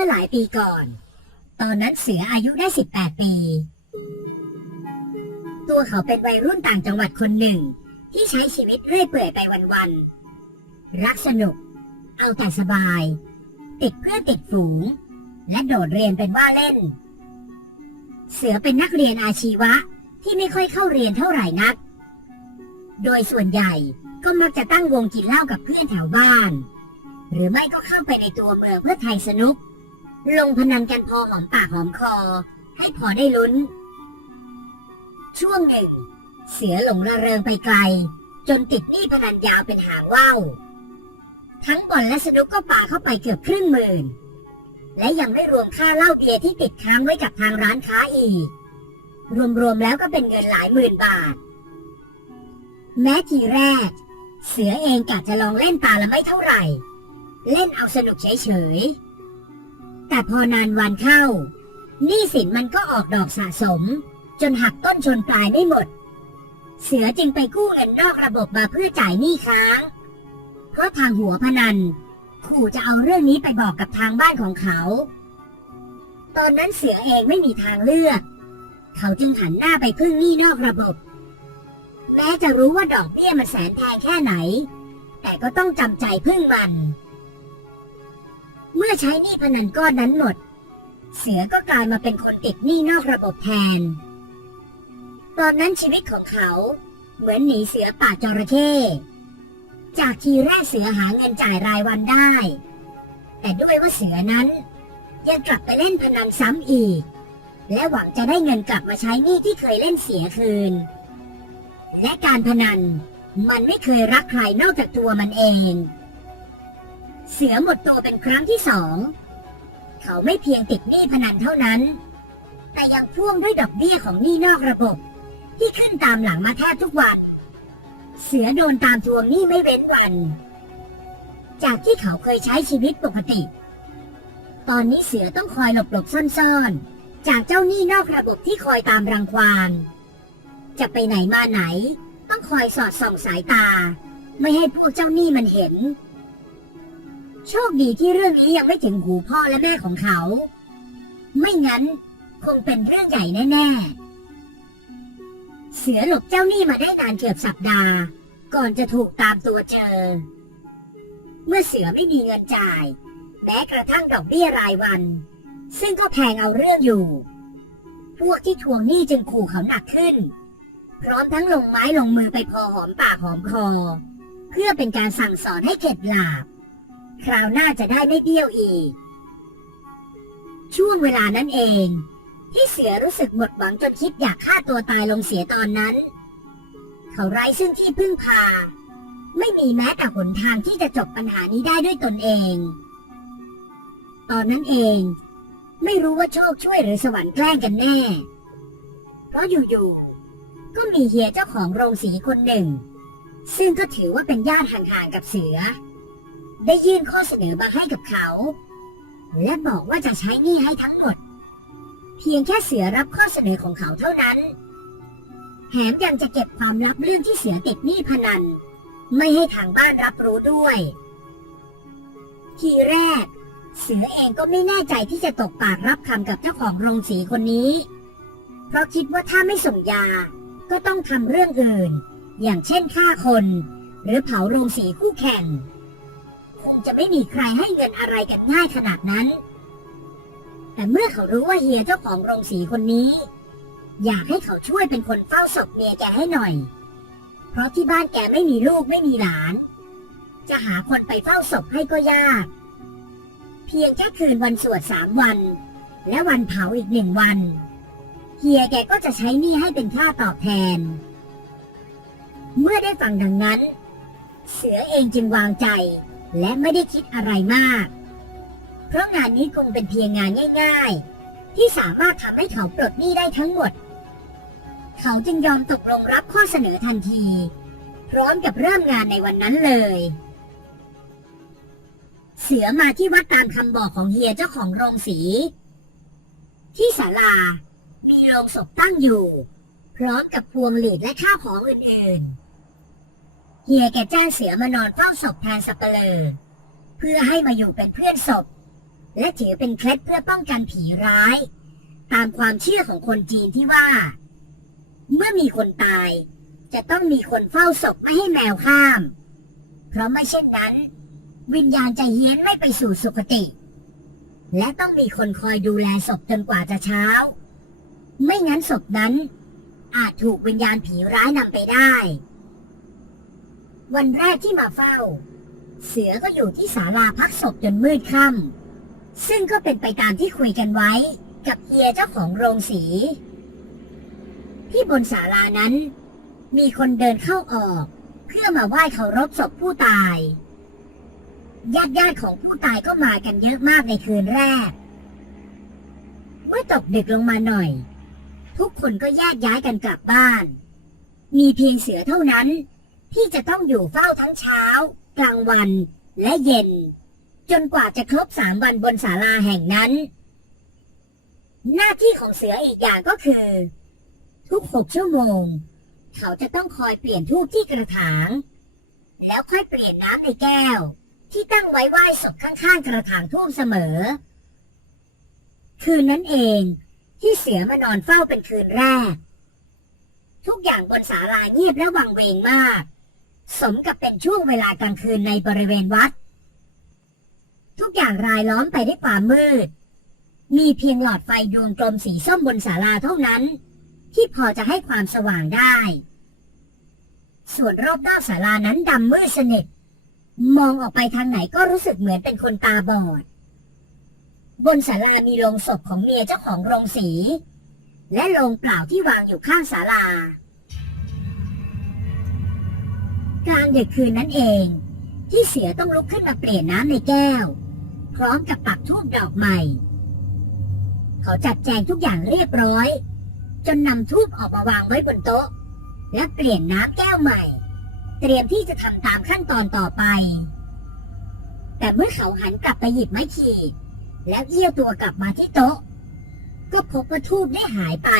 เมื่อหลายปีก่อน ตอนนั้นเสืออายุได้ 18 ปี ตัวเขาเป็นวัยรุ่นต่างจังหวัดคนหนึ่ง ที่ใช้ชีวิตเรื่อยเปื่อยไปวันๆ รักสนุก เอาแต่สบาย ติดเพื่อนติดฝูง และโดดเรียนเป็นว่าเล่น เสือเป็นนักเรียนอาชีวะที่ไม่ค่อยเข้าเรียนเท่าไหร่นัก โดยส่วนใหญ่ก็มักจะตั้งวงกินเหล้ากับเพื่อนแถวบ้าน หรือไม่ก็เข้าไปในตัวเมืองเพื่อไทยสนุก ลงพนันกันพอหอมปากหอมคอ ให้พอได้ลุ้น ช่วงหนึ่ง เสือหลงระเริงไปไกล จนติดหนี้พนันยาวเป็นหางว่าวทั้งบ่อนและสนุกก็ป่าเข้าไปเกือบครึ่งหมื่น และยังไม่รวมค่าเหล้าเบียร์ที่ติดค้างไว้กับทางร้านค้าอีก รวมๆแล้วก็เป็นเงินหลายหมื่นบาท แม้ทีแรก เสือเองกะจะลองเล่นตาละไม่เท่าไหร่ เล่นเอาสนุกเฉยๆ แต่พอนานวันเข้าหนี้สินมันก็ออกดอกสะสม จนหักต้นชนปลายไม่หมด เสือจึงไปกู้เงินนอกระบบมาเพื่อจ่ายหนี้ค้าง เพราะทางหัวพนัน ขู่จะเอาเรื่องนี้ไปบอกกับทางบ้านของเขา ตอนนั้นเสือเองไม่มีทางเลือก เขาจึงหันหน้าไปพึ่งหนี้นอกระบบ แม้จะรู้ว่าดอกเบี้ยมันแสนแพงแค่ไหน แต่ก็ต้องจำใจพึ่งมัน เมื่อใช้หนี้พนันก้อนนั้นหมด เสือก็กลายมาเป็นคนติดหนี้นอกระบบแทน ตอนนั้นชีวิตของเขา เหมือนหนีเสือป่าจระเข้จากทีแรกเสือหาเงินจ่ายรายวันได้ แต่ด้วยว่าเสือนั้น ยังกลับไปเล่นพนันซ้ำอีก และหวังจะได้เงินกลับมาใช้หนี้ที่เคยเล่นเสียคืน และการพนันมันไม่เคยรักใครนอกจากตัวมันเอง เสือหมดตัวเป็นครั้งที่สอง เขาไม่เพียงติดหนี้พนันเท่านั้น แต่ยังพ่วงด้วยดอกเบี้ยของหนี้นอกระบบ ที่ขึ้นตามหลังมาแทบทุกวัน เสือโดนตามทวงหนี้ไม่เว้นวัน จากที่เขาเคยใช้ชีวิตปกติ ตอนนี้เสือต้องคอยหลบหลบซ่อนๆ จากเจ้าหนี้นอกระบบที่คอยตามรังควานจะไปไหนมาไหน ต้องคอยสอดส่องสายตา ไม่ให้พวกเจ้าหนี้มันเห็น โชคดีที่เรื่องนี้ยังไม่ถึงหูพ่อและแม่ของเขา ไม่งั้นคงเป็นเรื่องใหญ่แน่ๆ เสือหลบเจ้าหนี้มาได้นานเกือบสัปดาห์ ก่อนจะถูกตามตัวเจอ เมื่อเสือไม่มีเงินจ่าย แม้กระทั่งดอกเบี้ยรายวัน ซึ่งก็แพงเอาเรื่องอยู่ พวกที่ทวงหนี้จึงขู่เขาหนักขึ้น พร้อมทั้งลงไม้ลงมือไปพอหอมปากหอมคอ เพื่อเป็นการสั่งสอนให้เข็ดหลาบ คราวหน้าจะได้ไม่เบี้ยวอีก ช่วงเวลานั้นเอง ที่เสือรู้สึกหมดหวังจนคิดอยากฆ่าตัวตายลงเสียตอนนั้น เขาไร้ซึ่งที่พึ่งพา ไม่มีแม้แต่หนทางที่จะจบปัญหานี้ได้ด้วยตนเอง ตอนนั้นเอง ไม่รู้ว่าโชคช่วยหรือสวรรค์แกล้งกันแน่ เพราะอยู่ๆก็มีเฮียเจ้าของโรงสีคนหนึ่ง ซึ่งก็ถือว่าเป็นญาติห่างๆกับเสือ ได้ยื่นข้อเสนอมาให้กับเขา และบอกว่าจะใช้หนี้ให้ทั้งหมด เพียงแค่เสือรับข้อเสนอของเขาเท่านั้นแถมยังจะเก็บความลับเรื่องที่เสือติดหนี้พนัน ไม่ให้ทางบ้านรับรู้ด้วย ทีแรก เสือเองก็ไม่แน่ใจที่จะตกปากรับคำกับเจ้าของโรงสีคนนี้ เพราะคิดว่าถ้าไม่ส่งยา ก็ต้องทำเรื่องอื่น อย่างเช่นฆ่าคน หรือเผาโรงสีคู่แข่ง คงจะไม่มีใครให้เงินอะไรกันง่ายขนาดนั้น แต่เมื่อเขารู้ว่าเฮียเจ้าของโรงสีคนนี้ อยากให้เขาช่วยเป็นคนเฝ้าศพเมียแกให้หน่อย เพราะที่บ้านแกไม่มีลูกไม่มีหลาน จะหาคนไปเฝ้าศพให้ก็ยาก เพียงแค่คืนวันสวดสามวัน และวันเผาอีกหนึ่งวัน เฮียแกก็จะใช้นี้ให้เป็นค่าตอบแทน เมื่อได้ฟังดังนั้น เสือเองจึงวางใจ และไม่ได้คิดอะไรมาก เพราะงานนี้คงเป็นเพียงงานง่าย ๆ ที่สามารถทำให้เขาปลดหนี้ได้ทั้งหมด เขาจึงยอมตกลงรับข้อเสนอทันที พร้อมกับเริ่มงานในวันนั้นเลย เสือมาที่วัดตามคำบอกของเฮียเจ้าของโรงสี ที่ศาลามีโรงศพตั้งอยู่ พร้อมกับพวงหลีดและข้าวของอื่นๆ เฮียแกจ้างเสือมานอนเฝ้าศพแทนสัปเหร่อเพื่อให้มาอยู่เป็นเพื่อนศพ และถือเป็นเคล็ดเพื่อป้องกันผีร้าย ตามความเชื่อของคนจีนที่ว่า เมื่อมีคนตาย จะต้องมีคนเฝ้าศพไม่ให้แมวข้าม เพราะไม่เช่นนั้น วิญญาณจะเฮี้ยนไม่ไปสู่สุคติ และต้องมีคนคอยดูแลศพจนกว่าจะเช้า ไม่งั้นศพนั้น อาจถูกวิญญาณผีร้ายนำไปได้ วันแรกที่มาเฝ้า เสือก็อยู่ที่ศาลาพักศพจนมืดค่ำซึ่งก็เป็นไปตามที่คุยกันไว้ กับเฮียเจ้าของโรงสี ที่บนศาลานั้น มีคนเดินเข้าออก เพื่อมาไหว้เคารพศพผู้ตายญาติญาติๆของผู้ตายก็มากันเยอะมากในคืนแรก เมื่อตกดึกลงมาหน่อย ทุกคนก็แยกย้ายกันกลับบ้าน มีเพียงเสือเท่านั้น ที่จะต้องอยู่เฝ้าทั้งเช้า กลางวัน และเย็น จนกว่าจะครบสามวันบนศาลาแห่งนั้น หน้าที่ของเสืออีกอย่างก็คือ ทุกหกชั่วโมง เขาจะต้องคอยเปลี่ยนทูบที่กระถาง แล้วค่อยเปลี่ยนน้ำในแก้ว ที่ตั้งไว้ไหว้ศพข้างๆกระถางทูบเสมอ คืนนั้นเองที่เสือมานอนเฝ้าเป็นคืนแรก ทุกอย่างบนศาลาเงียบและวังเวงมาก สมกับเป็นช่วงเวลากลางคืนในบริเวณวัด ทุกอย่างรายล้อมไปด้วยความมืด มีเพียงหลอดไฟดวงกลมสีส้มบนศาลาเท่านั้น ที่พอจะให้ความสว่างได้ ส่วนรอบนอกศาลานั้นดำมืดสนิทมองออกไปทางไหนก็รู้สึกเหมือนเป็นคนตาบอด บนศาลามีโลงศพของเมียเจ้าของโรงสี และโลงเปล่าที่วางอยู่ข้างศาลา กลางดึกคืนนั้นเอง ที่เสือต้องลุกขึ้นมาเปลี่ยนน้ำในแก้ว พร้อมกับปักทูบดอกใหม่ เขาจัดแจงทุกอย่างเรียบร้อย จนนำทูบออกมาวางไว้บนโต๊ะ และเปลี่ยนน้ำแก้วใหม่ เตรียมที่จะทำตามขั้นตอนต่อไป แต่เมื่อเขาหันกลับไปหยิบไม้ขีดแล้วเอี้ยวตัวกลับมาที่โต๊ะ ก็พบว่าทูบได้หายไป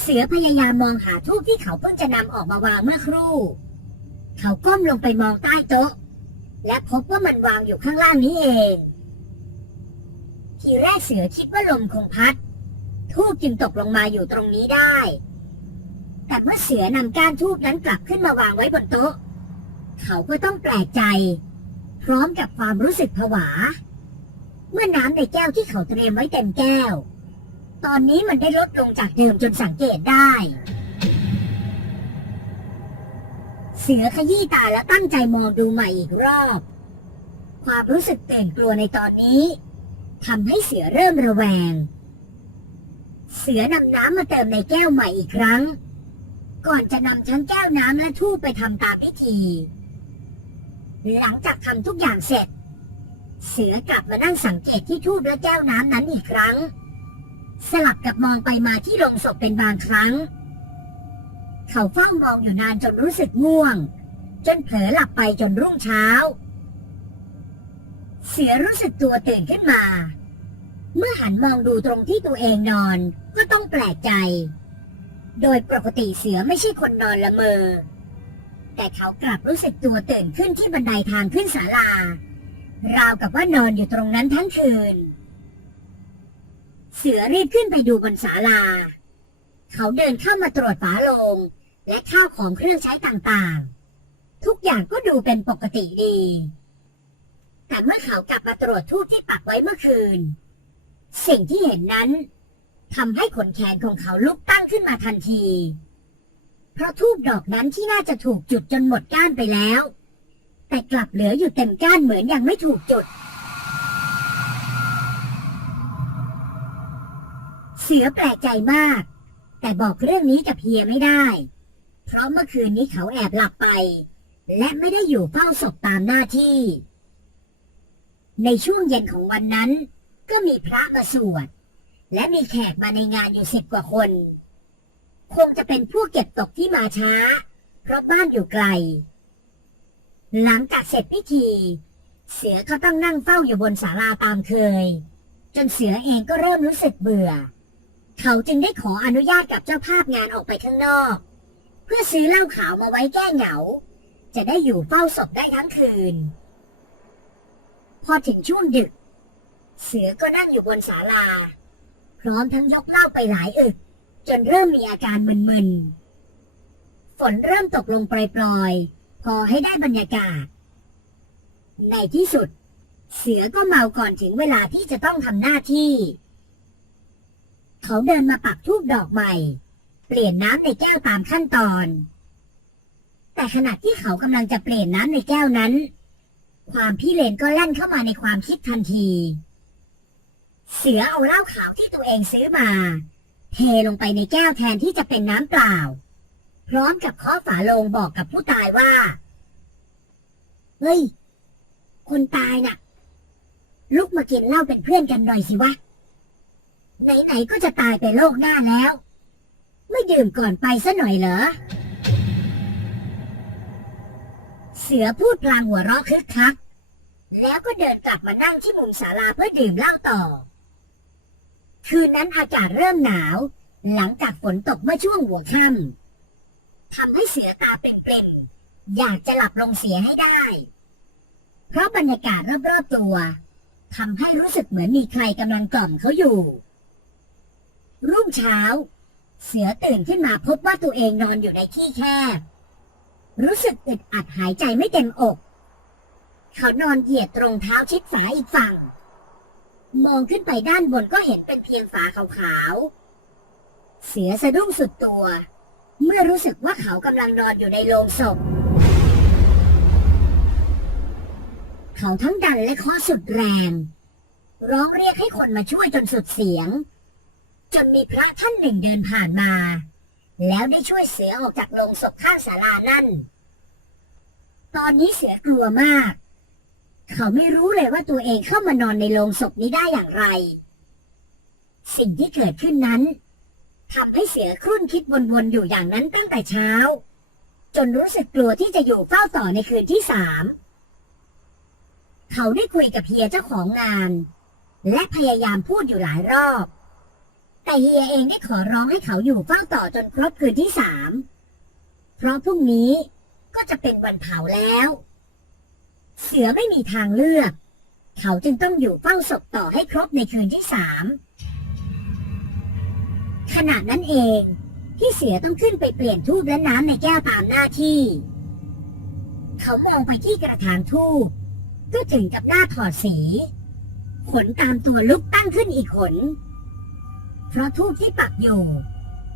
เสือพยายามมองหาทูบที่เขาเพิ่งจะนำออกมาวางเมื่อครู่ เขาก้มลงไปมองใต้โต๊ะ และพบว่ามันวางอยู่ข้างล่างนี้เอง ทีแรกเสือคิดว่าลมคงพัด ทูบจึงตกลงมาอยู่ตรงนี้ได้ แต่เมื่อเสือนำก้านทูบนั้นกลับขึ้นมาวางไว้บนโต๊ะ เขาก็ต้องแปลกใจ พร้อมกับความรู้สึกผวา เมื่อน้ำในแก้วที่เขาเตรียมไว้เต็มแก้ว ตอนนี้มันได้ลดลงจากเดิมจนสังเกตได้ เสือขยี้ตาและตั้งใจมองดูใหม่อีกรอบ ความรู้สึกตื่นกลัวในตอนนี้ทำให้เสือเริ่มระแวง เสือนำน้ำมาเติมในแก้วใหม่อีกครั้ง ก่อนจะนำทั้งแก้วน้ำและทูบไปทำตามพิธี หลังจากทำทุกอย่างเสร็จ เสือกลับมานั่งสังเกตที่ทูบและแก้วน้ำนั้นอีกครั้ง สลับกับมองไปมาที่โรงศพเป็นบางครั้ง เขาเฝ้ามองอยู่นานจนรู้สึกง่วง จนเผลอหลับไปจนรุ่งเช้า เสือรู้สึกตัวตื่นขึ้นมา เมื่อหันมองดูตรงที่ตัวเองนอนก็ต้องแปลกใจ โดยปกติเสือไม่ใช่คนนอนละเมอ แต่เขากลับรู้สึกตัวตื่นขึ้นที่บันไดทางขึ้นศาลาราวกับว่านอนอยู่ตรงนั้นทั้งคืน เสือรีบขึ้นไปดูบนศาลา เขาเดินเข้ามาตรวจฝาโลง และข้าวของเครื่องใช้ต่างๆ ทุกอย่างก็ดูเป็นปกติดี แต่เมื่อเขากลับมาตรวจทูบที่ปักไว้เมื่อคืน สิ่งที่เห็นนั้นทำให้ขนแขนของเขาลุกตั้งขึ้นมาทันที เพราะทูบดอกนั้นที่น่าจะถูกจุดจนหมดก้านไปแล้ว แต่กลับเหลืออยู่เต็มก้านเหมือนยังไม่ถูกจุด เสือแปลกใจมาก แต่บอกเรื่องนี้กับเฮียไม่ได้ เพราะเมื่อคืนนี้เขาแอบหลับไป และไม่ได้อยู่เฝ้าศพตามหน้าที่ ในช่วงเย็นของวันนั้น ก็มีพระมาสวด และมีแขกมาในงานอยู่สิบกว่าคน คงจะเป็นผู้เก็บตกที่มาช้า เพราะบ้านอยู่ไกล หลังจากเสร็จพิธี เสือก็ต้องนั่งเฝ้าอยู่บนศาลาตามเคย จนเสือเองก็เริ่มรู้สึกเบื่อ เขาจึงได้ขออนุญาตกับเจ้าภาพงานออกไปข้างนอก เพื่อซื้อเหล้าขาวมาไว้แก้เหงา จะได้อยู่เฝ้าศพได้ทั้งคืน พอถึงช่วงดึก เสือก็นั่งอยู่บนศาลา พร้อมทั้งยกเหล้าไปหลายอึก จนเริ่มมีอาการมึนๆ ฝนเริ่มตกลงปล่อยๆ พอให้ได้บรรยากาศ ในที่สุด เสือก็เมาก่อนถึงเวลาที่จะต้องทำหน้าที่ เขาเดินมาปักทูบดอกใหม่ เปลี่ยนน้ำในแก้วตามขั้นตอน แต่ขณะที่เขากำลังจะเปลี่ยนน้ำในแก้วนั้น ความพิเรนก็แล่นเข้ามาในความคิดทันที เสือเอาเหล้าขาวที่ตัวเองซื้อมา เทลงไปในแก้วแทนที่จะเป็นน้ำเปล่า พร้อมกับเคาะฝาโลงบอกกับผู้ตายว่า เฮ้ย คนตายน่ะ ลุกมากินเหล้าเป็นเพื่อนกันหน่อยสิวะ ไหนๆก็จะตายไปโลกหน้าแล้ว ไม่ดื่มก่อนไปซะหน่อยเหรอ เสือพูดพลางหัวเราะคึกคัก แล้วก็เดินกลับมานั่งที่มุมศาลาเพื่อดื่มเหล้าต่อ คืนนั้นอากาศเริ่มหนาว หลังจากฝนตกเมื่อช่วงหัวค่ำทำให้เสือตาเป็นเปล่งๆอยากจะหลับลงเสียให้ได้ เพราะบรรยากาศรอบๆตัวทำให้รู้สึกเหมือนมีใครกำลังกล่อมเขาอยู่ รุ่งเช้า เสือตื่นขึ้นมาพบว่าตัวเองนอนอยู่ในที่แคบ รู้สึกอึดอัดหายใจไม่เต็มอก เขานอนเหยียดตรงเท้าชิดฝาอีกฝั่ง มองขึ้นไปด้านบนก็เห็นเป็นเพียงฝาขาวๆ เสือสะดุ้งสุดตัว เมื่อรู้สึกว่าเขากำลังนอนอยู่ในโลงศพ เขาทั้งดันและเคาะสุดแรง ร้องเรียกให้คนมาช่วยจนสุดเสียง จนมีพระท่านหนึ่งเดินผ่านมา แล้วได้ช่วยเสือออกจากโลงศพข้างศาลานั่น ตอนนี้เสือกลัวมาก เขาไม่รู้เลยว่าตัวเองเข้ามานอนในโลงศพนี้ได้อย่างไร สิ่งที่เกิดขึ้นนั้นทำให้เสือครุ่นคิดวนๆอยู่อย่างนั้นตั้งแต่เช้า จนรู้สึกกลัวที่จะอยู่เฝ้าต่อในคืนที่สามเขาได้คุยกับเฮียเจ้าของงาน และพยายามพูดอยู่หลายรอบ แต่เฮียเองได้ขอร้องให้เขาอยู่เฝ้าต่อจนครบคืนที่สาม เพราะพรุ่งนี้ก็จะเป็นวันเผาแล้ว เสือไม่มีทางเลือก เขาจึงต้องอยู่เฝ้าศพต่อให้ครบในคืนที่สามขณะนั้นเองที่เสือต้องขึ้นไปเปลี่ยนทูบและน้ำในแก้วตามหน้าที่ เขามองไปที่กระถางทูบก็ถึงกับหน้าถอดสี ขนตามตัวลุกตั้งขึ้นอีกขน เพราะทูบที่ปักอยู่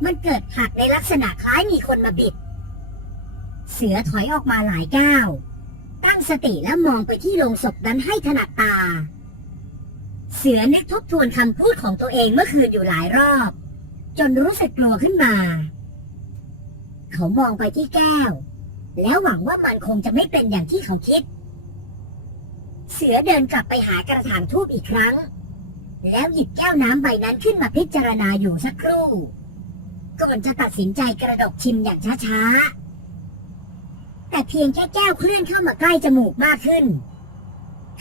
มันเกิดหักในลักษณะคล้ายมีคนมาบิด เสือถอยออกมาหลายก้าว ตั้งสติแล้วมองไปที่โลงศพนั้นให้ถนัดตา เสือนึกทบทวนคำพูดของตัวเองเมื่อคืนอยู่หลายรอบ จนรู้สึกกลัวขึ้นมา เขามองไปที่แก้ว แล้วหวังว่ามันคงจะไม่เป็นอย่างที่เขาคิด เสือเดินกลับไปหากระถางทูบอีกครั้ง แล้วหยิบแก้วน้ำใบนั้นขึ้นมาพิจารณาอยู่สักครู่ก่อนจะตัดสินใจกระดกชิมอย่างช้าๆ แต่เพียงแค่แก้วเคลื่อนเข้ามาใกล้จมูกมากขึ้น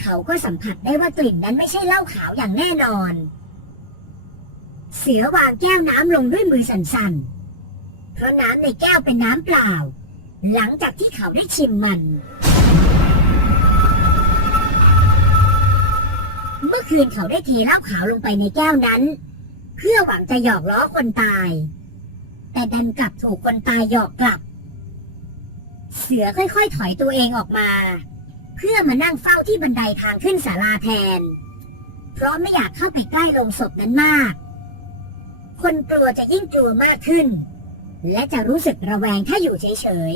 เขาก็สัมผัสได้ว่ากลิ่นนั้นไม่ใช่เหล้าขาวอย่างแน่นอน เสือวางแก้วน้ำลงด้วยมือสั่นๆ เพราะน้ำในแก้วเป็นน้ำเปล่า หลังจากที่เขาได้ชิมมัน เมื่อคืนเขาได้เทเหล้าขาวลงไปในแก้วนั้น เพื่อหวังจะหยอกล้อคนตาย แต่ดันกลับถูกคนตายหยอกกลับ เสือค่อยๆ ถอยตัวเองออกมา เพื่อมานั่งเฝ้าที่บันไดทางขึ้นศาลาแทน เพราะไม่อยากเข้าไปใกล้โลงศพนั้นมาก คนกลัวจะยิ่งกลัวมากขึ้น และจะรู้สึกระแวงถ้าอยู่เฉย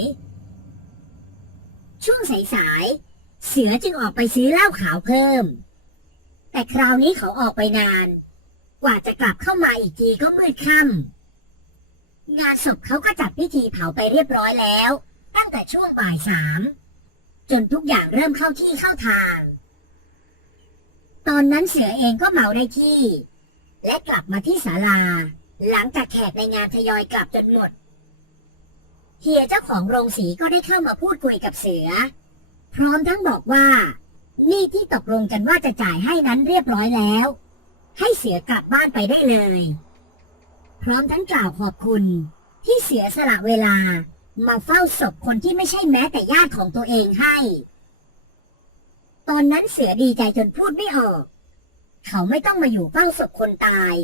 ๆช่วงสายๆเสือจึงออกไปซื้อเหล้าขาวเพิ่ม แต่คราวนี้เขาออกไปนาน กว่าจะกลับเข้ามาอีกทีก็มืดค่ำงานศพเขาก็จัดพิธีเผาไปเรียบร้อยแล้ว ตั้งแต่ช่วงบ่ายสามจนทุกอย่างเริ่มเข้าที่เข้าทาง ตอนนั้นเสือเองก็เมาได้ที่ และกลับมาที่ศาลา หลังจากแขกในงานทยอยกลับจนหมดเฮียเจ้าของโรงสีก็ได้เข้ามาพูดคุยกับเสือ พร้อมทั้งบอกว่า หนี่ที่ตกลงกันว่าจะจ่ายให้นั้นเรียบร้อยแล้ว ให้เสือกลับบ้านไปได้เลย พร้อมทั้งกล่าวขอบคุณ ที่เสียสละเวลามาเฝ้าศพคนที่ไม่ใช่แม้แต่ญาติของตัวเองให้ ตอนนั้นเสือดีใจจนพูดไม่ออก เขาไม่ต้องมาอยู่เฝ้าศพคนตาย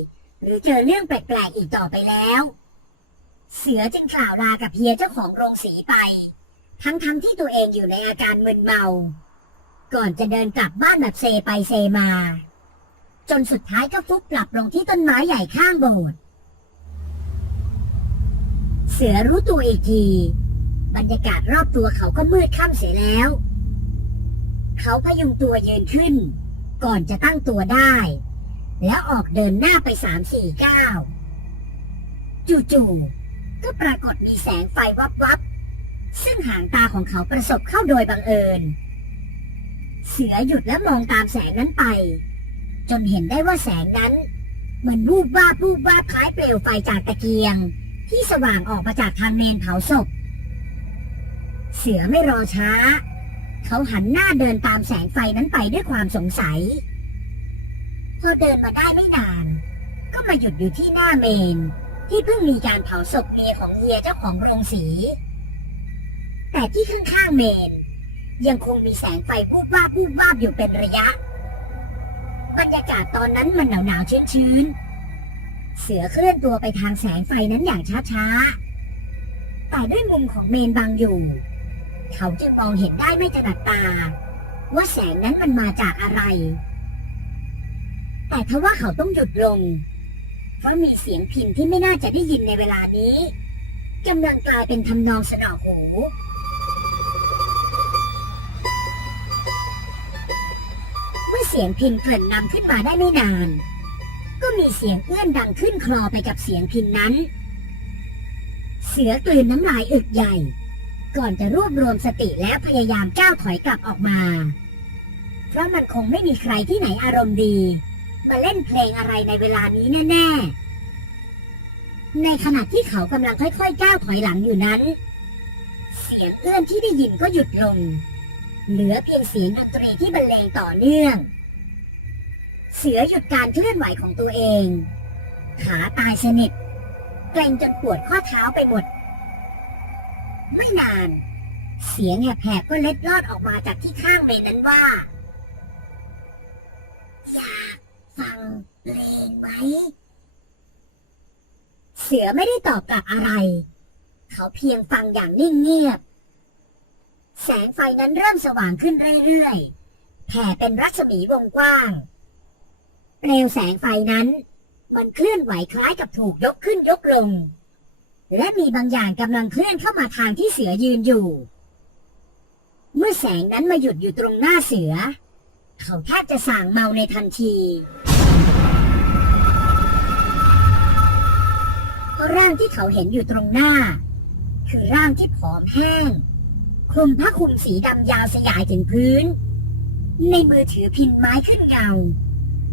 หรือเจอเรื่องแปลกๆอีกต่อไปแล้ว เสือจึงกล่าวลากับเฮียเจ้าของโรงสีไป ทั้งๆที่ตัวเองอยู่ในอาการมึนเมา ก่อนจะเดินกลับบ้านแบบเซไปเซมา จนสุดท้ายก็ฟุบกลับลงที่ต้นไม้ใหญ่ข้างโบสถ์เสือรู้ตัวอีกที บรรยากาศรอบตัวเขาก็มืดค่ำเสียแล้ว เขาพยุงตัวยืนขึ้น ก่อนจะตั้งตัวได้ แล้วออกเดินหน้าไปสามสี่ก้าวจู่ๆก็ปรากฏมีแสงไฟวับวับๆซึ่งหางตาของเขาประสบเข้าโดยบังเอิญ เสือหยุดและมองตามแสงนั้นไป จนเห็นได้ว่าแสงนั้นเหมือนวูบวาบวูบวาบคล้ายเปลวไฟจากตะเกียง ที่สว่างออกมาจากทางเมนเผาศพ เสือไม่รอช้า เขาหันหน้าเดินตามแสงไฟนั้นไปด้วยความสงสัย พอเดินมาได้ไม่นาน ก็มาหยุดอยู่ที่หน้าเมน ที่เพิ่งมีการเผาศพเมียของเฮียเจ้าของโรงสี แต่ที่ข้างๆเมน ยังคงมีแสงไฟวูบวาบวูบวาอยู่เป็นระยะ บรรยากาศตอนนั้นมันหนาวหนาวชื้นชื้นเสือเคลื่อนตัวไปทางแสงไฟนั้นอย่างช้าๆ แต่ด้วยมุมของเมนบังอยู่ เขาจึงมองเห็นได้ไม่ถนัดตา ว่าแสงนั้นมันมาจากอะไร แต่ทว่าเขาต้องหยุดลง เพราะมีเสียงพินที่ไม่น่าจะได้ยินในเวลานี้กำลังกลายเป็นทำนองสนอหู เสียงพินเกริ่นนำขึ้นมาได้ไม่นาน ก็มีเสียงเอื้อนดังขึ้นคลอไปกับเสียงพินนั้น เสือกลืนน้ำลายอึกใหญ่ ก่อนจะรวบรวมสติแล้วพยายามก้าวถอยกลับออกมา เพราะมันคงไม่มีใครที่ไหนอารมณ์ดี มาเล่นเพลงอะไรในเวลานี้แน่ๆ ในขณะที่เขากำลังค่อยๆก้าวถอยหลังอยู่นั้น เสียงเอื้อนที่ได้ยินก็หยุดลงเหลือเพียงเสียงดนตรีที่บรรเลงต่อเนื่อง เสือหยุดการเคลื่อนไหวของตัวเอง ขาตายสนิทเกรงจนปวดข้อเท้าไปหมด ไม่นาน เสียงแหบๆก็เล็ดลอดออกมาจากที่ข้างเมนนั้นว่า อยากฟังเพลงไหม เสือไม่ได้ตอบกลับอะไร เขาเพียงฟังอย่างนิ่งเงียบ แสงไฟนั้นเริ่มสว่างขึ้นเรื่อยๆแผ่เป็นรัศมีวงกว้าง เปลวแสงไฟนั้น มันเคลื่อนไหวคล้ายกับถูกยกขึ้นยกลง และมีบางอย่างกำลังเคลื่อนเข้ามาทางที่เสือยืนอยู่ เมื่อแสงนั้นมาหยุดอยู่ตรงหน้าเสือ เขาแทบจะสั่งเมาในทันทีเพราะร่างที่เขาเห็นอยู่ตรงหน้า คือร่างที่ผอมแห้งคลุมผ้าคลุมสีดำยาวสยายถึงพื้น ในมือถือพินไม้ขึ้นเงา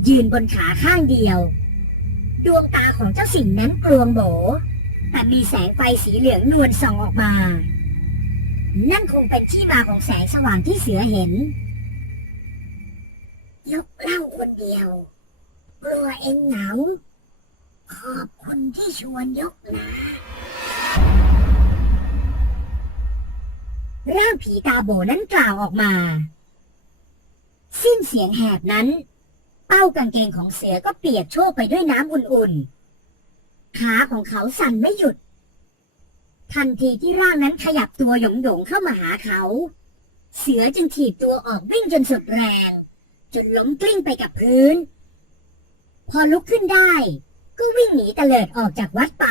ยืนบนขาข้างเดียว ดวงตาของเจ้าสิ่งนั้นกลวงโบแต่มีแสงไฟสีเหลืองนวลส่องออกมา นั่นคงเป็นที่มาของแสงสว่างที่เสือเห็น ยกเล่าคนเดียว กลัวเองเหงา ขอบคุณที่ชวนยกนะร่างผีตาโบนั้นกล่าวออกมา สิ้นเสียงแหบนั้น เป้ากางเกงของเสือก็เปียกโชกไปด้วยน้ำอุ่นๆ ขาของเขาสั่นไม่หยุด ทันทีที่ร่างนั้นขยับตัวหยงๆเข้ามาหาเขา เสือจึงถีบตัวออกวิ่งจนสุดแรง จนล้มกลิ้งไปกับพื้น พอลุกขึ้นได้ ก็วิ่งหนีเตลิดออกจากวัดไป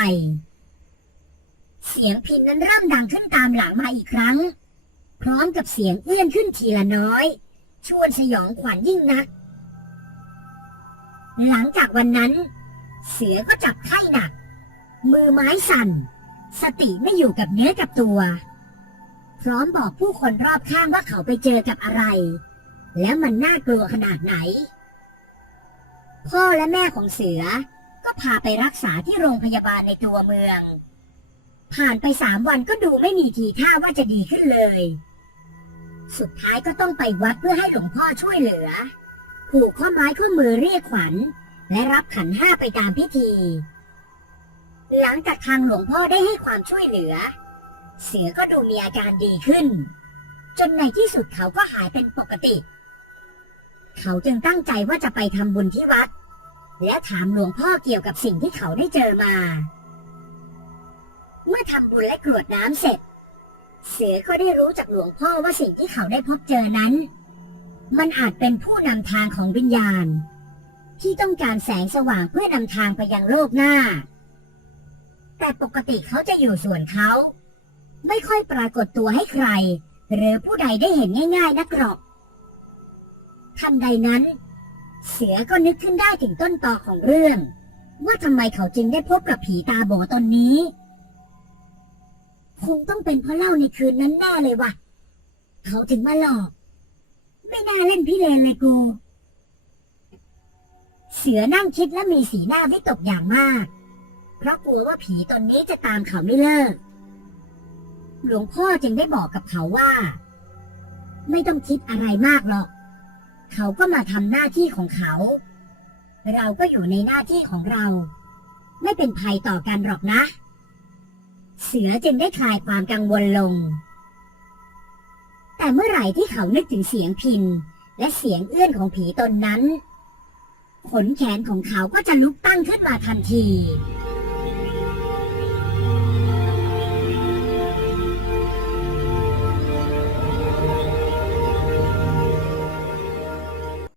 เสียงพินนั้นเริ่มดังขึ้นตามหลังมาอีกครั้ง พร้อมกับเสียงเอื้อนขึ้นทีละน้อย ชวนสยองขวัญยิ่งนัก หลังจากวันนั้น เสือก็จับไข้หนัก มือไม้สั่น สติไม่อยู่กับเนื้อกับตัว พร้อมบอกผู้คนรอบข้างว่าเขาไปเจอกับอะไร แล้วมันน่ากลัวขนาดไหน พ่อและแม่ของเสือก็พาไปรักษาที่โรงพยาบาลในตัวเมือง ผ่านไปสามวันก็ดูไม่มีทีท่าว่าจะดีขึ้นเลย สุดท้ายก็ต้องไปวัดเพื่อให้หลวงพ่อช่วยเหลือ ผูกข้อไม้ข้อมือเรียกขวัญ และรับขันห้าไปตามพิธี หลังจากทางหลวงพ่อได้ให้ความช่วยเหลือ เสือก็ดูมีอาการดีขึ้น จนในที่สุดเขาก็หายเป็นปกติ เขาจึงตั้งใจว่าจะไปทำบุญที่วัด และถามหลวงพ่อเกี่ยวกับสิ่งที่เขาได้เจอมา เมื่อทำบุญและกรวดน้ำเสร็จ เสือก็ได้รู้จากหลวงพ่อว่าสิ่งที่เขาได้พบเจอนั้น มันอาจเป็นผู้นำทางของวิญญาณ ที่ต้องการแสงสว่างเพื่อนำทางไปยังโลกหน้า แต่ปกติเขาจะอยู่ส่วนเขา ไม่ค่อยปรากฏตัวให้ใคร หรือผู้ใดได้เห็นง่าย ๆ นักหรอกทันใดนั้น เสือก็นึกขึ้นได้ถึงต้นตอของเรื่อง ว่าทำไมเขาจึงได้พบกับผีตาโบตนนี้ คงต้องเป็นเพราะเล่าในคืนนั้นแน่เลยว่ะ เขาถึงมาหลอก ไม่น่าเล่นพี่เลนเลยกู เสือนั่งคิดและมีสีหน้าวิตกอย่างมาก เพราะกลัวว่าผีตนนี้จะตามเขาไม่เลิก หลวงพ่อจึงได้บอกกับเขาว่า ไม่ต้องคิดอะไรมากหรอก เขาก็มาทำหน้าที่ของเขา เราก็อยู่ในหน้าที่ของเรา ไม่เป็นภัยต่อกันหรอกนะ เสือจึงได้คลายความกังวลลง แต่เมื่อไหร่ที่เขานึกถึงเสียงพินและเสียงเอื้อนของผีตนนั้น ขนแขนของเขาก็จะลุกตั้งขึ้นมาทันที